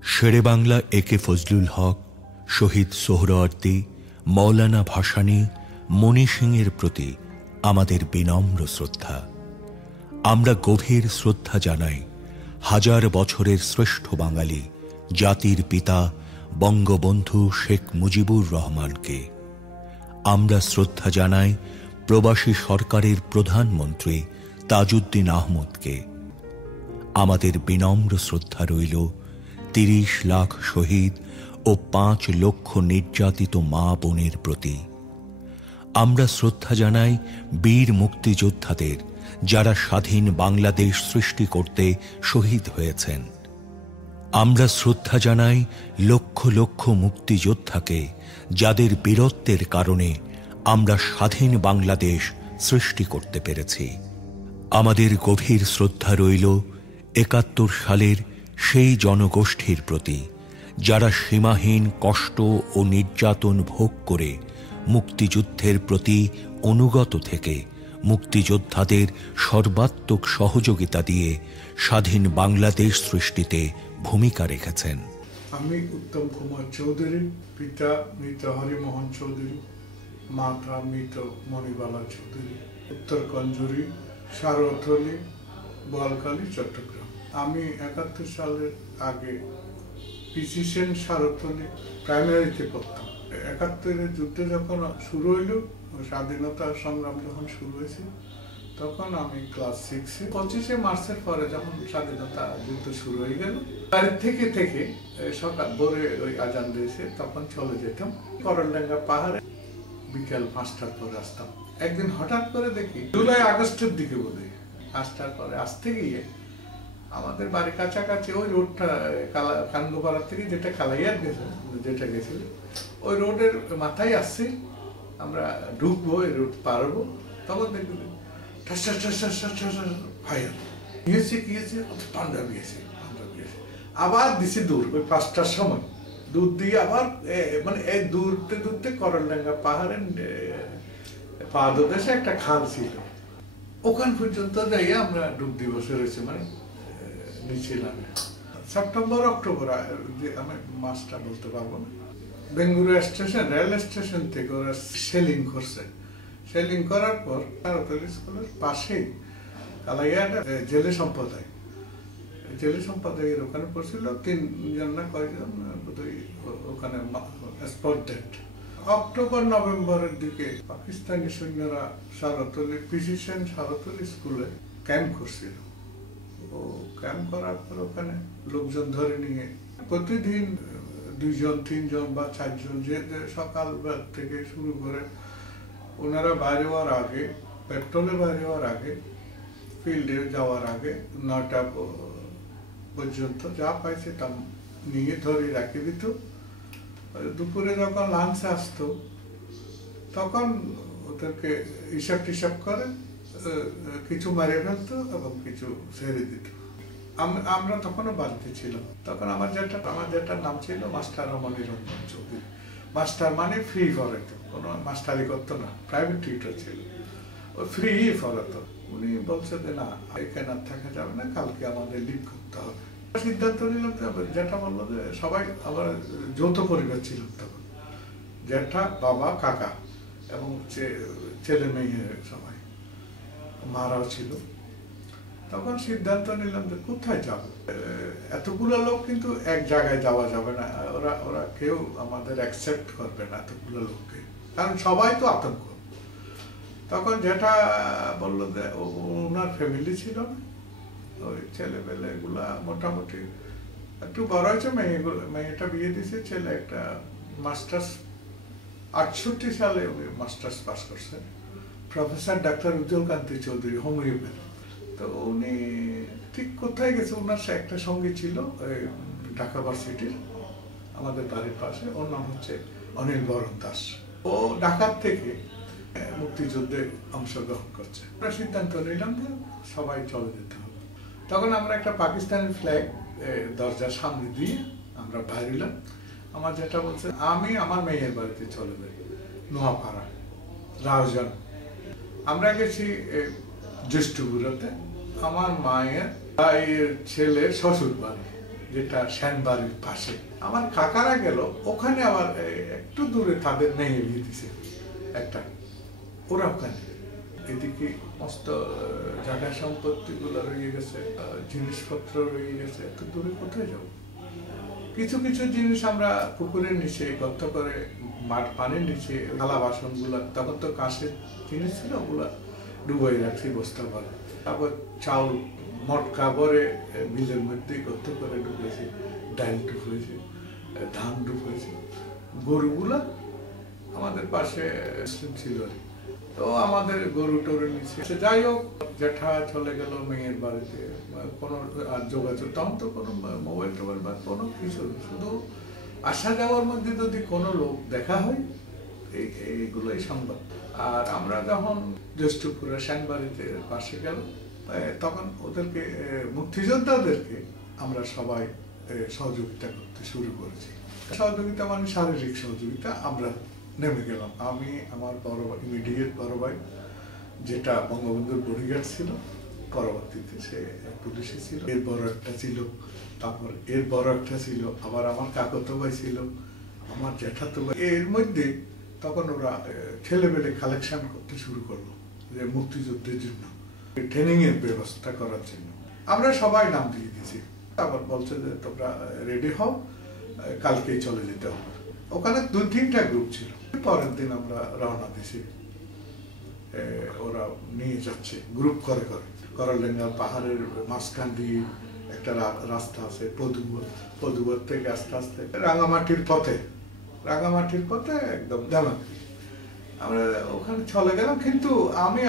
शेरे बांगला एके फजलुल हक शहीद सोहरावर्दी मौलाना भासानी मणि सिंहेर प्रति आमादेर विनम्र श्रद्धा। आमरा गभीर श्रद्धा जानाई हजार बछरेर श्रेष्ठ बांगाली जातिर पिता बंगबंधु शेख मुजिबुर रहमानके। आमरा श्रद्धा जानाई प्रवासी सरकारेर प्रधानमंत्री ताजुद्दीन आहमदके। आमादेर विनम्र श्रद्धा रइल 30 लाख शहीद और 5 लक्ष निर्यातित मा बोनेर प्रति। आमरा श्रद्धा जानाई वीर मुक्तियोद्धादेर जारा स्वाधीन बांग्लादेश सृष्टि करते शहीद हয়েছেন। आमरा श्रद्धा जानाई लक्ष लक्ष मुक्तियोद्धाके जादेर वीरत्वेर कारणे आमरा स्वाधीन बांग्लादेश सृष्टि करते पेरेছি। आमादेर गभीर श्रद्धा रइल 71 सालेर সেই জনগোষ্ঠীর প্রতি যারা সীমাহীন কষ্ট ও নির্যাতন ভোগ করে মুক্তিযুদ্ধের প্রতি অনুগত থেকে মুক্তিযোদ্ধাদের সর্বাত্মক সহযোগিতা দিয়ে স্বাধীন বাংলাদেশ সৃষ্টিতে ভূমিকা রেখেছেন। আমি উত্তম কুমার চৌধুরী, পিতা মৃত হরিমোহন চৌধুরী, মাতা মৃত মণিবালা চৌধুরী, উত্তর কঞ্জুরি, সারথলি, বোয়ালখালী, চট্টগ্রাম। আমি 71 সালের আগে পিসি সেন সারথলি প্রাইমারিতে পড়তাম। 71-এর যুদ্ধ যখন শুরু হইল, স্বাধীনতা সংগ্রাম যখন শুরু হয়েছে, তখন আমি ক্লাস 6-এ 25শে মার্চের পরে যখন স্বাধীনতা যুদ্ধ শুরু হয়ে গেল, বাড়ির থেকে সকাল ভোরে ওই আজান দিয়েছে, তখন চলে যেতাম করলডাঙ্গা পাহাড়ে। বিকেল 5টার পরে আসতাম। একদিন হঠাৎ করে দেখি জুলাই আগস্টের দিকে বোধহয় 5টার পরে আসতে গিয়ে আমাদের বাড়ির কাছাকাছি ওই রোডটা কানগোপাড়া থেকে যেটা কালাইয়ার গেছিল ওই রোডের মাথায় আসছে, আমরা ঢুকবো, এই রোড পারবো, তখন দেখবো ফায়ার গিয়েছে, পাঞ্জাব গিয়েছে। আবার দিছে দূর ওই 5টার সময় দূর দিয়ে আবার মানে এই দূরতে করলডাঙ্গা পাহাড়ের পাদদেশে একটা খাল ছিল, ওখান পর্যন্ত যাই আমরা ডুব দিবসে রয়েছে, মানে নিয়েছিলাম সেপ্টেম্বর অক্টোবর, আমি মাসটা বলতে পারবো না। বেঙ্গুরিয়া স্টেশন রেল স্টেশন থেকে ওরা সেলিং করছে। সেলিং করার পর সারথলি স্কুলের পাশেই কালাইয়াটা জেলে সম্প্রদায়ের ওখানে পড়ছিল 3 জন না কয়েকজন ওখানে স্পট ডেড। অক্টোবর নভেম্বরের দিকে পাকিস্তানি সৈন্যরা সারথলি পিসি সেন সারথলি স্কুলে ক্যাম্প করছিল। ও ক্যাম্প করার পর ওখানে লোকজন ধরে নিয়ে প্রতিদিন 2 জন 3 জন বা 4 জন যে সকাল থেকে শুরু করে ওনারা বাইরে হওয়ার আগে, পেট্রোলে বাইরে হওয়ার আগে, ফিল্ডে যাওয়ার আগে 9টা পর্যন্ত যা পাইছে তা নিয়ে ধরে রাখি দিত। দুপুরে যখন লাঞ্চে আসতো তখন ওদেরকে হিসাব করে কিছু মারে ফেলতো এবং কিছু ছেড়ে দিত। আমরা তখনও বাড়িতে ছিলাম। তখন আমার যেটা নাম ছিল মাস্টার মনিরঞ্জন চৌধুরী। মাস্টার মানে ফ্রি ফরাতো, কোনো মাস্টারি করতো না, প্রাইভেট টিউটর ছিল, ও ফ্রি ফরাতো। উনি বলছে যে না, এখানে আর থাকা যাবে না, কালকে আমাদের লিভ করতে হবে। সিদ্ধান্ত নিলাম, যেটা বললো যে সবাই আবার যৌথ পরিবার ছিল তখন, জ্যাঠা, বাবা, কাকা এবং ছেলে মেয়ে সবাই, মারাও ছিল। তখন সিদ্ধান্ত নিলাম যে কোথায় যাব, এতগুলো লোক কিন্তু এক জায়গায় যাওয়া যাবে না, ওরা কেউ আমাদের অ্যাকসেপ্ট করবে না এতগুলো লোককে, কারণ সবাই তো আতঙ্ক। তখন যেটা বললো যে ওনার ফ্যামিলি ছিল না, ওই ছেলেবেলে এগুলা মোটামুটি একটু বড় হয়েছে, মেয়েটা বিয়ে দিয়েছে, ছেলে একটা মাস্টার্স 68 সালে মাস্টার্স পাস করছে, প্রফেসর ডাক্তার উজ্জ্বল কান্তি চৌধুরী, হোমিওপ্যাথি। তো উনি ঠিক কোথায় গেছে, ওনার একটা সঙ্গী ছিল ঢাকা ভার্সিটির আমাদের বাড়ির পাশে, ওর নাম হচ্ছে অনিল বরণ দাস। ও ঢাকার থেকে মুক্তিযুদ্ধে অংশগ্রহণ করছে। আমরা সিদ্ধান্ত নিলাম যে সবাই চলে যেতে হবে। তখন আমরা একটা পাকিস্তানি ফ্ল্যাগ দরজার সামনে দিয়ে আমরা বাইরেলাম। আমার যেটা বলছে, আমি আমার মেয়ের বাড়িতে চলে যাই, নোয়াপাড়া রাউজান। আমরা গেছি জ্যেষ্ঠপুরাতে, আমার মায়ের ছেলের শ্বশুর বাড়ি যেটা সেনবাড়ির পাশে। আমার কাকারা গেল ওখানে, আবার একটু দূরে তাদের নেই দিছে একটা, ওরা ওখানে। এদিকে সমস্ত জায়গা সম্পত্তি গুলো রয়ে গেছে, জিনিসপত্র রয়ে গেছে, এত দূরে কোথায় যাবো? কিছু কিছু জিনিস আমরা পুকুরের নিচে গর্ত করে পানির নিচে থালা বাসন গুলা, তখন তো কাঁচের জিনিস ছিল, ওগুলা ডুবাই রাখছি বস্তা ভরে। তারপর চাউল মটকা ভরে বিলের মধ্যে গর্ত করে ডুবেছে, ডাল ডুবেছে, ধান ডুবেছে। গরুগুলা আমাদের পাশে ছিল, তো আমাদের গরু টরু নিচ্ছে। যাই হোক, জেঠা চলে গেল মেয়ের বাড়িতে, কোনো যোগাযোগ, তখন তো কোনো মোবাইল টোবাইল বা কোনো কিছু, শুধু আসা যাওয়ার মধ্যে যদি কোনো লোক দেখা হয়, এইগুলোই সংবাদ। আর আমরা যখন জ্যেষ্ঠপুরে সেনবাড়িতে পাশে গেল, তখন ওদেরকে মুক্তিযোদ্ধাদেরকে আমরা সবাই সহযোগিতা করতে শুরু করেছি। সহযোগিতা মানে শারীরিক সহযোগিতা। আমরা নেমে গেলাম, আমি, আমার বড় ইমিডিয়েট বড় ভাই, যেটা বঙ্গবন্ধুর বডিগার্ড ছিল, পরবর্তীতে সে পুলিশে ছিল, এর বড় একটা ছিল, তারপর এর বড় একটা ছিল, আবার আমার কাকাতো ভাই ছিল, আমার জ্যাঠাতো ভাই। এর মধ্যে তখন ওরা ছেলেবেলে কালেকশন করতে শুরু করলো, যে মুক্তিযুদ্ধের জন্য ট্রেনিং এর ব্যবস্থা করার জন্য। আমরা সবাই নাম দিয়ে দিয়েছি। আবার বলছে যে তোমরা রেডি হও, কালকেই চলে যেতে হবে। ওখানে 2-3টা গ্রুপ ছিল। পরের দিন আমরা রওনা দিছি, ওরা নিয়ে যাচ্ছে গ্রুপ করে করে। করলেঙ্গা পাহাড়ের মাঝখান দিয়ে একটা রাস্তা আছে, পদুবর থেকে আস্তে আস্তে রাঙামাটির পথে একদম জামাকি। আমরা ওখানে চলে গেলাম, কিন্তু আমি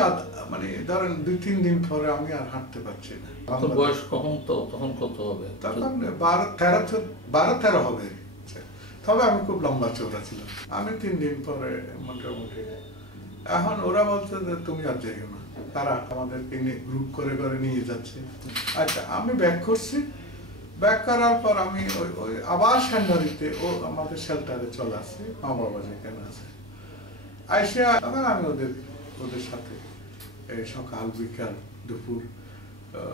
মানে ধরেন 2-3 দিন পরে আমি আর হাঁটতে পারছি না। বয়স তখন কত হবে? তখন 12-13 হবে। তবে আমি খুব লম্বা চৌড়া ছিলাম। আমি 3 দিন পরে মোটামুটি, এখন ওরা বলছে যে তুমি আর যাইও না, তারা আমাদেরকে গ্রুপ করে করে নিয়ে যাচ্ছে। আচ্ছা, আমি ব্যাক করছি। ব্যাক করার পর আমি ওই আবার সেনবাড়িতে, ও আমাদের শেল্টারে চলে আসছে, মা বাবা যেখানে আছে। আইসা তখন আমি ওদের সাথে সকাল বিকাল দুপুর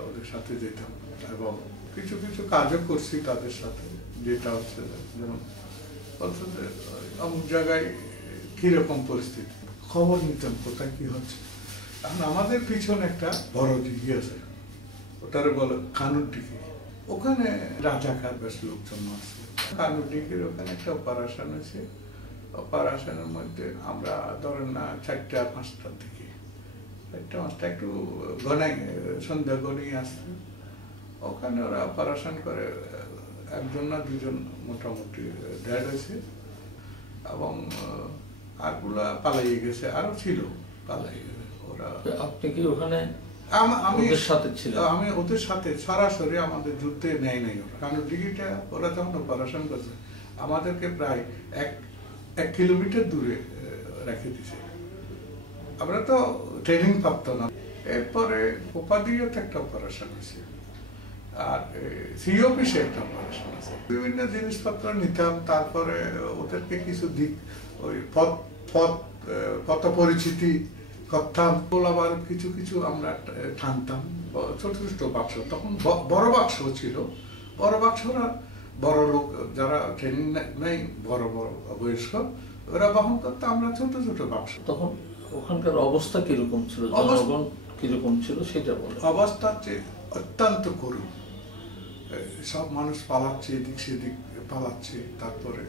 ওদের সাথে যেতাম, এবং কিছু কিছু কাজও করছি তাদের সাথে। যেটা হচ্ছে যেমন বলছে যে অমুক জায়গায় কিরকম পরিস্থিতি, খবর নিতাম কোথায় কি হচ্ছে। এখন আমাদের পিছনে একটা বড় দিঘি আছে, ওটারে বলে কানুর দিঘি। ওখানে রাজাকার বেশ লোকজন আছে। কানুর দিঘির ওখানে একটা অপারেশন আছে। অপারেশনের মধ্যে আমরা ধরেন না 4টা-5টার দিকে, 4টা-5টা একটু গনাই, সন্ধ্যা গনিয়ে আসছে। ওখানে ওরা অপারেশন করে, 1জন না 2জন মোটামুটি ডেড হয়েছে, এবং আরগুলা পালাইয়ে গেছে, আরো ছিল পালাই গেছে ওরা। আপনি কি ওখানে? আমি ওদের সাথে সরাসরি আমাদের যুদ্ধে নেয় নাই ওরা। কারণ দিঘিটা ওরা যখন অপারেশন করছে, আমাদেরকে প্রায় 1 কিলোমিটার দূরে রেখে দিছে। আমরা তো ট্রেনিং প্রাপ্ত না। এরপরে উপাধিতে একটা অপারেশন হয়েছে, আর সিওপিসে একটা অপারেশন আছে। বিভিন্ন জিনিসপত্র নিতাম, তারপরে ওদেরকে কিছু দিক, ওই পথ পরিচিতি করতাম। আবার কিছু কিছু আমরা টানতাম, ছোট ছোট বাক্স, তখন বড় বাক্স ছিল। বড় বাক্সরা বড় লোক যারা ট্রেনিং নেই, বড় বড় বয়স্ক, ওরা বহন করতো, আমরা ছোট ছোট বাক্স। তখন ওখানকার অবস্থা কিরকম ছিল, কিরকম ছিল সেটা বলে। অবস্থা হচ্ছে অত্যন্ত করুণ। সব মানুষ পালাচ্ছে, এদিক সেদিক পালাচ্ছে। তারপরে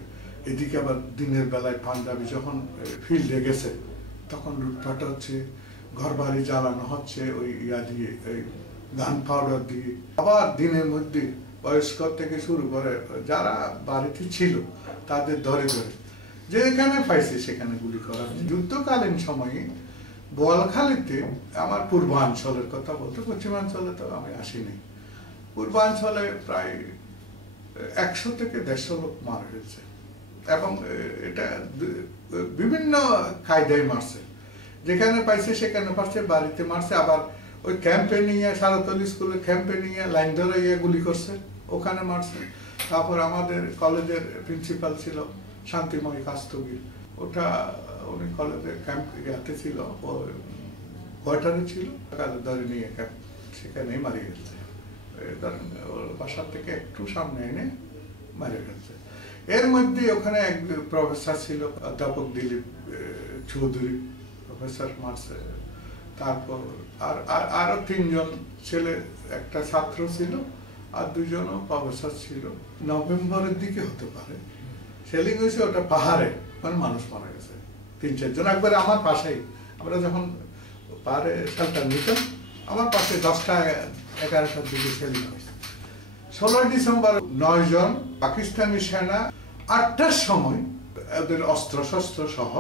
এদিকে আবার দিনের বেলায় পাঞ্জাবি যখন ফিল্ডে গেছে, তখন লুটপাট হচ্ছে, ঘর বাড়ি জ্বালানো হচ্ছে ওই দিয়ে, এই গান পাউডার দিয়ে। আবার দিনের মধ্যে বয়স্ক থেকে শুরু করে যারা বাড়িতে ছিল তাদের ধরে ধরে যেখানে পাইছে সেখানে গুলি করা। যুদ্ধকালীন সময়ে বোয়ালখালীতে, আমার পূর্বাঞ্চলের কথা বলতে, পশ্চিমাঞ্চলে তো আমি আসিনি, পূর্বাঞ্চলে প্রায় 100 থেকে 150 লোক মারা গেছে, এবং এটা বিভিন্ন কায়দায় মারছে। যেখানে পাইছে সেখানে পারছে, বাড়িতে মারছে, আবার ওই ক্যাম্পে নিয়ে, সারাতলি স্কুলের ক্যাম্পে নিয়ে লাইন ধরে গুলি করছে, ওখানে মারছে। তারপর আমাদের কলেজের প্রিন্সিপাল ছিল শান্তিময় কাস্তগীর, ওটা উনি কলেজের ক্যাম্প ইয়াতে ছিল, কোয়ার্টারে ছিল, ধরে নিয়ে ক্যাম্প সেখানেই মারিয়ে গেছে। ধরেন ওর বাসা থেকে একটু সামনে এনে মারে ফেলছে। এর মধ্যে ওখানে এক প্রফেসর ছিল, অধ্যাপক দিলীপ চৌধুরী, প্রফেসর মারছে। তারপর আরো 3 জন ছেলে, একটা ছাত্র ছিল আর 2 জন প্রফেসর ছিল। নভেম্বরের দিকে হতে পারে সেলিং হয়েছে, ওটা পাহাড়ে, মানে মানুষ মারা গেছে 3-4 জন একবারে আমার পাশেই। আমরা যখন পাহাড়ে শেল্টার নিতাম, আমার পাশে 10টা-11টার দিকে সেলিং হয়েছে। 16 ডিসেম্বর 9 জন পাকিস্তানি সেনা 8টার সময় ওদের অস্ত্র শস্ত্র সহ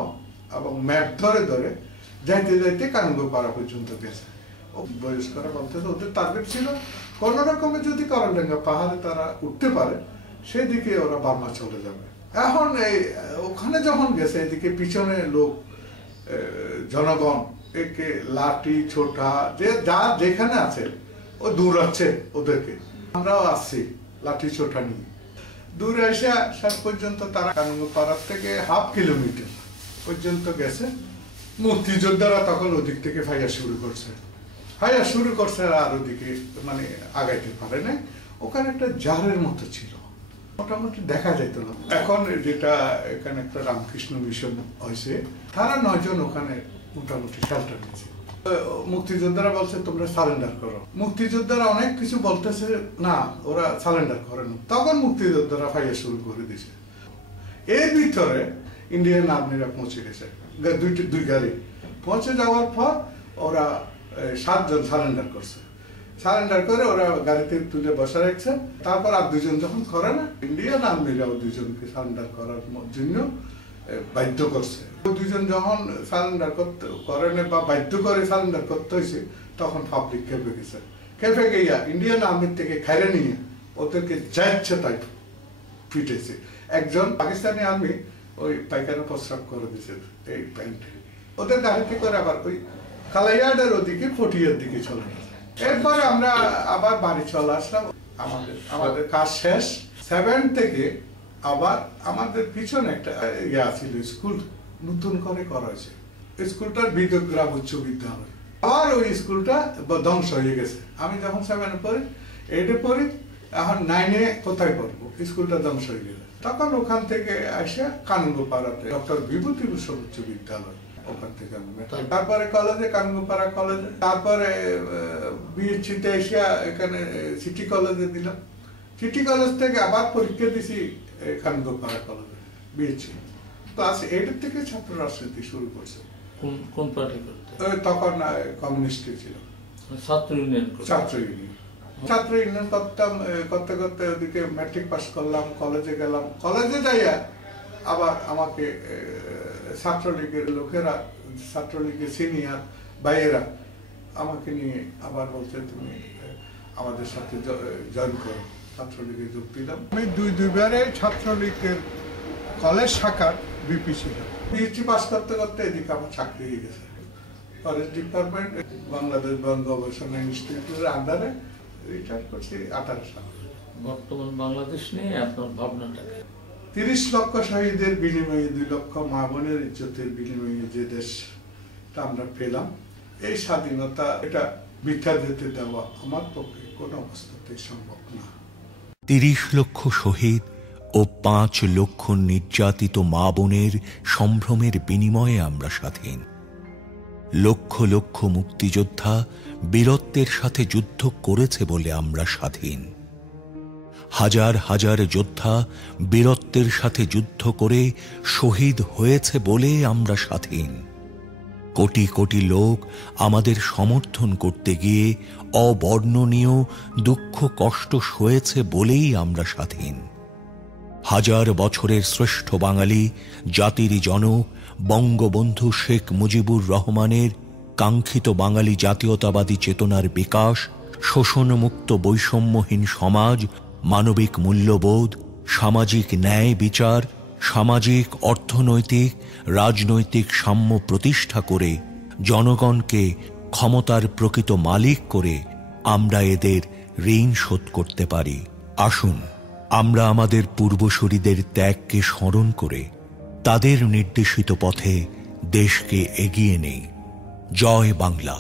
এবং ম্যাপ ধরে ধরে যাইতে যাইতে কানুঙ্গপাড়া পর্যন্ত গেছে। বয়স্করা বলতেছে ওদের টার্গেট ছিল কোন রকমে যদি করলডাঙ্গা পাহাড়ে তারা উঠতে পারে সেদিকে ওরা বার্মা চলে যাবে। এখন এই ওখানে যখন গেছে, এদিকে পিছনে লোক, জনগণ একে লাঠি ছোটা যে যা যেখানে আছে ও দৌড়াচ্ছে ওদেরকে। আমরাও আসছি লাঠি ছোটা নিয়ে। দূরে এসে শেষ পর্যন্ত তারা কানুঙ্গপাড়ার থেকে 1/2 কিলোমিটার পর্যন্ত গেছে। মুক্তিযোদ্ধারা তখন ওদিক থেকে ফাইয়া শুরু করছে আর ওদিকে মানে আগাইতে পারে না। ওখানে একটা জারের মতো ছিল, মোটামুটি দেখা যেত না। এখন যেটা এখানে একটা রামকৃষ্ণ মিশন হয়েছে, তারা 9 জন ওখানে মোটামুটি শেল্টার নিয়েছে। মুক্তিযোদ্ধারা বলছে তোমরা সারেন্ডার করো। মুক্তিযোদ্ধারা অনেক কিছু বলতেছে, না ওরা সারেন্ডার করে না। তখন মুক্তিযোদ্ধারা ফাইয়া শুরু করে দিয়েছে। এর ভিতরে ইন্ডিয়ান আর্মিরা পৌঁছে গেছে, 2 গাড়ি পৌঁছে যাওয়ার পর ওরা 7 জন সারেন্ডার করছে। সারেন্ডার করে ওরা গাড়িতে তুলে বসা রাখছে। তারপর আর 2 জন যখন করে না, ইন্ডিয়ান আর্মিরাও 2 জনকে সারেন্ডার করার জন্য বাধ্য করছে। 2 জন যখন সারেন্ডার করে না বা বাধ্য করে সারেন্ডার করতে হয়েছে, তখন পাবলিক খেপে গিয়া ইন্ডিয়ান আর্মির থেকে খাইরে নিয়ে ওদেরকে যাচ্ছে তাই পিটেছে। একজন পাকিস্তানি আর্মি ওই পায়খানা প্রস্রাব করে দিয়েছে এই প্যান্টে। ওদের গাড়িতে করে আবার ওই কালাইয়াডের ওদিকে ফটিয়ার দিকে চলে গেছে। এরপরে আমরা আবার বাড়ি চলে আসলাম। আমাদের কাজ শেষ। 7 থেকে আবার আমাদের পিছনে একটা ইয়া ছিল, স্কুল নতুন করে করা হয়েছে। স্কুলটার বিদগ্রাম উচ্চ বিদ্যালয়। আবার ওই স্কুলটা ধ্বংস হয়ে গেছে। আমি যখন 7-এ পড়ি, 8-এ পড়ি, এখন 9-এ কোথায় পড়বো, স্কুলটা ধ্বংস হয়ে গেছে। তখন ওখান থেকে আসে কানুঙ্গপাড়াতে ডক্টর বিভূতিভূষণ উচ্চ বিদ্যালয়, ওখান থেকে আমি তারপরে কলেজে, কানুঙ্গপাড়া কলেজে, তারপরে বিএসসিতে এসে এখানে সিটি কলেজে দিলাম। সিটি কলেজ থেকে আবার পরীক্ষা দিছি কানুঙ্গপাড়া কলেজে বিএসসি। ক্লাস 8 থেকে ছাত্র রাজনীতি শুরু করছে। কোন পার্টি করতে? তখন কমিউনিস্ট ছিল, ছাত্র ইউনিয়ন করতে করতে ওদিকে ম্যাট্রিক পাস করলাম, কলেজে গেলাম। কলেজে যাইয়া আবার আমাকে ছাত্রলীগের লোকেরা, ছাত্রলীগের সিনিয়র ভাইয়েরা আমাকে নিয়ে আবার বলছে তুমি আমাদের সাথে জয়েন করো, ছাত্রলীগে যোগ দিলাম। আমি 2বারে ছাত্রলীগের কলেজ শাখার বিপি ছিলাম। পিএইচডি পাস করতে করতে এদিকে আমার চাকরি হয়ে গেছে ফরেস্ট ডিপার্টমেন্ট, বাংলাদেশ বন গবেষণা ইনস্টিটিউটের আন্ডারে। রিটায়ার করছি 18 সালে। বর্তমান বাংলাদেশ নিয়ে আপনার ভাবনাটা? 30 লক্ষ শহীদের বিনিময়ে 2 লক্ষ মা বোনের ইজ্জতের বিনিময়ে যে দেশটা আমরা পেলাম, এই স্বাধীনতা এটা বৃথা যেতে দেওয়া আমার পক্ষে কোনো অবস্থাতেই সম্ভব না। 30 লক্ষ শহীদ ও 5 লক্ষ নির্যাতিত মা বোনের সম্ভ্রমের বিনিময়ে আমরা স্বাধীন। লক্ষ লক্ষ মুক্তিযোদ্ধা বীরত্বের সাথে যুদ্ধ করেছে বলে আমরা স্বাধীন। হাজার হাজার যোদ্ধা বীরত্বের সাথে যুদ্ধ করে শহীদ হয়েছে বলে আমরা স্বাধীন। কোটি কোটি লোক আমাদের সমর্থন করতে গিয়ে অবর্ণনীয় দুঃখ কষ্ট সয়েছে বলেই আমরা স্বাধীন। হাজার বছরের শ্রেষ্ঠ বাঙালি জাতির জনক বঙ্গবন্ধু শেখ মুজিবুর রহমানের কাঙ্ক্ষিত বাঙালি জাতীয়তাবাদী চেতনার বিকাশ, শোষণমুক্ত বৈষম্যহীন সমাজ, মানবিক মূল্যবোধ, সামাজিক ন্যায় বিচার, সামাজিক অর্থনৈতিক রাজনৈতিক সাম্য প্রতিষ্ঠা করে জনগণকে ক্ষমতার প্রকৃত মালিক করে আমরা এদের ঋণ শোধ করতে পারি। আসুন আমরা আমাদের পূর্বসূরীদের ত্যাগকে স্মরণ করে তাদের নির্দেশিত পথে দেশকে এগিয়ে নেই। জয় বাংলা।